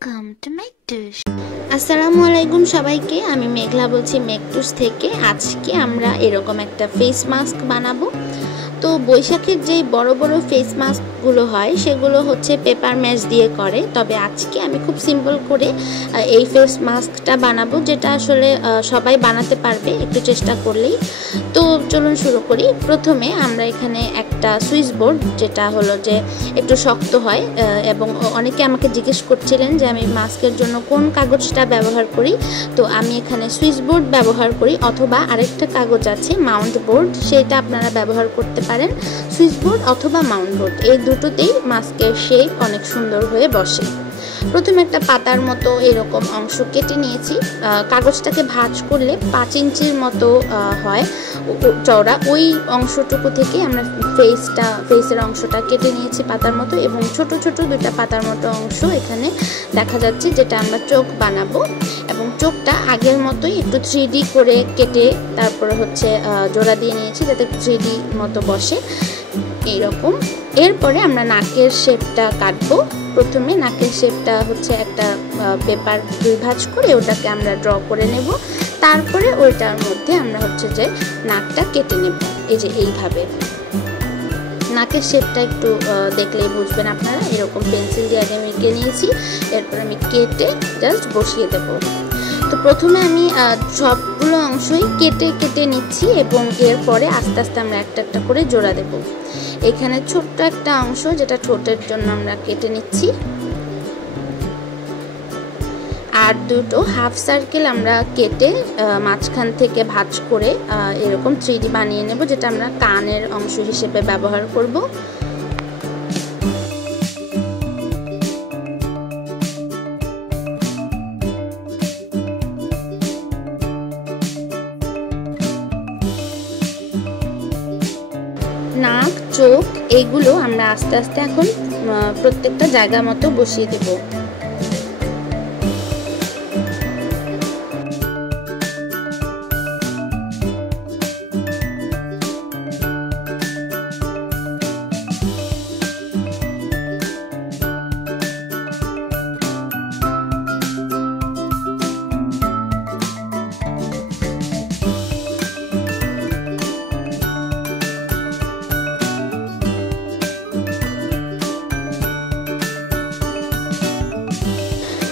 Welcome to মেকটুস। আসসালামু আলাইকুম সবাইকে, আমি মেঘলা বলছি মেকটুস থেকে। আজকে আমরা এরকম একটা ফেস মাস্ক বানাবো। তো বৈশাখের যে বড় বড় ফেস মাস্কগুলো হয় সেগুলো হচ্ছে পেপার ম্যাচ দিয়ে করে, তবে আজকে আমি খুব সিম্পল করে এই ফেস মাস্কটা বানাবো, যেটা আসলে সবাই বানাতে পারবে একটু চেষ্টা করলেই। তো চলুন শুরু করি। প্রথমে আমরা এখানে একটা সুইচ বোর্ড, যেটা হলো যে একটু শক্ত হয়, এবং অনেকে আমাকে জিজ্ঞেস করছিলেন যে আমি মাস্কের জন্য কোন কাগজটা ব্যবহার করি। তো আমি এখানে সুইচ বোর্ড ব্যবহার করি, অথবা আরেকটা কাগজ আছে মাউন্ট বোর্ড, সেটা আপনারা ব্যবহার করতে পারেন। সুইচ বোর্ড অথবা মাউন্ট বোর্ড, এই দুটোতেই মাস্কের শেপ অনেক সুন্দর হয়ে বসে। প্রথমে একটা পাতার মতো এরকম অংশ কেটে নিয়েছি। কাগজটাকে ভাঁজ করলে 5 ইঞ্চির মতো হয় চওড়া, ওই অংশটুকু থেকে আমরা ফেসের অংশটা কেটে নিয়েছি পাতার মতো, এবং ছোট ছোট দুইটা পাতার মতো অংশ এখানে দেখা যাচ্ছে, যেটা আমরা চোখ বানাবো। এবং চোখটা আগের মতোই একটু 3D করে কেটে তারপরে হচ্ছে জোড়া দিয়ে নিয়েছি যাতে 3D মতো বসে এইরকম। এরপরে আমরা নাকের শেপটা কাটবো। প্রথমে নাকের শেপটা হচ্ছে একটা পেপার 2 ভাঁজ করে ওটাকে আমরা ড্র করে নেব, তারপরে ওইটার মধ্যে আমরা হচ্ছে যে নাকটা কেটে নেব। এই যে এইভাবে নাকের শেপটা একটু দেখলেই বুঝবেন আপনারা। এরকম পেন্সিল দিয়ে আগে আমি এঁকে নিয়েছি, এরপর আমি কেটে জাস্ট বসিয়ে দেব। তো প্রথমে আমি সবগুলো অংশই কেটে কেটে নিচ্ছি, এবং এরপরে আস্তে আস্তে আমরা একটা একটা করে জোড়া দেব। এখানে ছোট্ট একটা অংশ যেটা ঠোঁটের জন্য আমরা কেটে নিচ্ছি, আর দুটো হাফ সার্কেল আমরা কেটে মাঝখান থেকে ভাঁজ করে এরকম 3D বানিয়ে নেব, যেটা আমরা কানের অংশ হিসেবে ব্যবহার করব। নাক, চোখ এইগুলো আমরা আস্তে আস্তে এখন প্রত্যেকটা জায়গা মতো বসিয়ে দেব।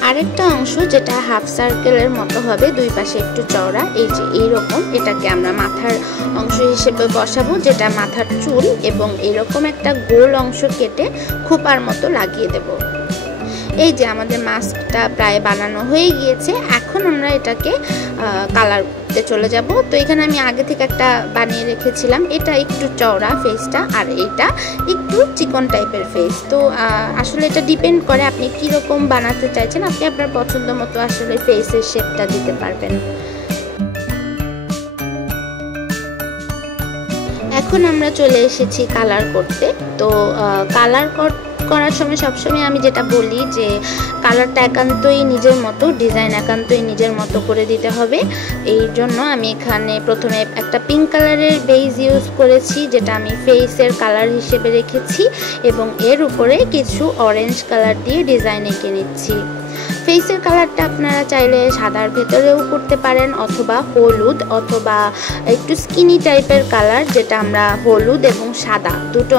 আরেকটা অংশ যেটা হাফ সার্কেলের মতো হবে, 2 পাশে একটু চওড়া, এই যে এইরকম, এটাকে আমরা মাথার অংশ হিসেবে বসাবো, যেটা মাথার চুল, এবং এরকম একটা গোল অংশ কেটে খোপার মতো লাগিয়ে দেব। এই যে আমাদের মাস্কটা প্রায় বানানো হয়ে গিয়েছে। এখন আমরা এটাকে কালার করতে চলে যাব। তো এখানে আমি আগে থেকে একটা বানিয়ে রেখেছিলাম, এটা একটু চওড়া ফেসটা, আর এইটা একটু চিকন টাইপের ফেস। তো আসলে এটা ডিপেন্ড করে আপনি কীরকম বানাতে চাইছেন, আপনি আপনার পছন্দ মতো আসলে ফেসের শেপটা দিতে পারবেন। এখন আমরা চলে এসেছি কালার করতে। তো কালার করার সময় সবসময় আমি যেটা বলি যে কালারটা একান্তই নিজের মতো, ডিজাইন একান্তই নিজের মতো করে দিতে হবে। এই জন্য আমি এখানে প্রথমে একটা পিঙ্ক কালারের বেজ ইউজ করেছি, যেটা আমি ফেসের কালার হিসেবে রেখেছি, এবং এর উপরে কিছু অরেঞ্জ কালার দিয়ে ডিজাইন এঁকে নিচ্ছি। ফেসের কালারটা আপনারা চাইলে সাদার ভেতরেও করতে পারেন, অথবা হলুদ, অথবা একটু স্কিনি টাইপের কালার, যেটা আমরা হলুদ এবং সাদা দুটো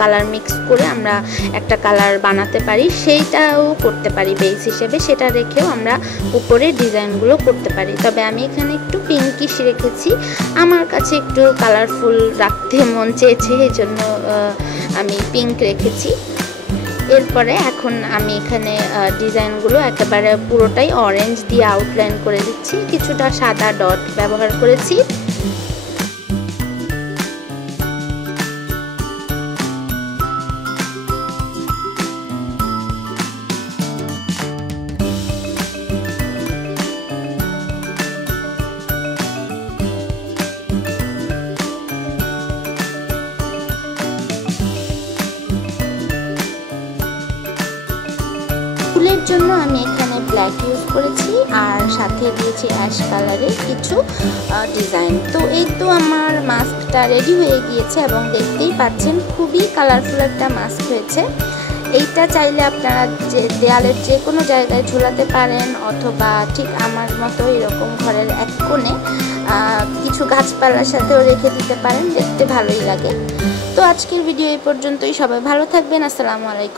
কালার মিক্স করে আমরা একটা কালার বানাতে পারি, সেইটাও করতে পারি বেস হিসেবে। সেটা রেখেও আমরা উপরে ডিজাইনগুলো করতে পারি, তবে আমি এখানে একটু পিঙ্কিশ রেখেছি। আমার কাছে একটু কালারফুল রাখতে মন চেয়েছে, এই জন্য আমি পিঙ্ক রেখেছি। এরপরে এখন আমি এখানে ডিজাইনগুলো একেবারে পুরোটাই অরেঞ্জ দিয়ে আউটলাইন করে দিচ্ছি, কিছুটা সাদা ডট ব্যবহার করেছি। ফুলের জন্য আমি এখানে ব্ল্যাক ইউজ করেছি, আর সাথে দিয়েছি অ্যাশ কালারের কিছু ডিজাইন। তো এই তো আমার মাস্কটা রেডি হয়ে গিয়েছে, এবং দেখতেই পাচ্ছেন খুবই কালারফুল একটা মাস্ক হয়েছে। এইটা চাইলে আপনারা যে দেয়ালের যে কোনো জায়গায় ঝুলাতে পারেন, অথবা ঠিক আমার মতো এরকম ঘরের এক কোণে কিছু গাছপালার সাথেও রেখে দিতে পারেন, দেখতে ভালোই লাগে। তো আজকের ভিডিও এই পর্যন্তই। সবাই ভালো থাকবেন। আসসালামু আলাইকুম।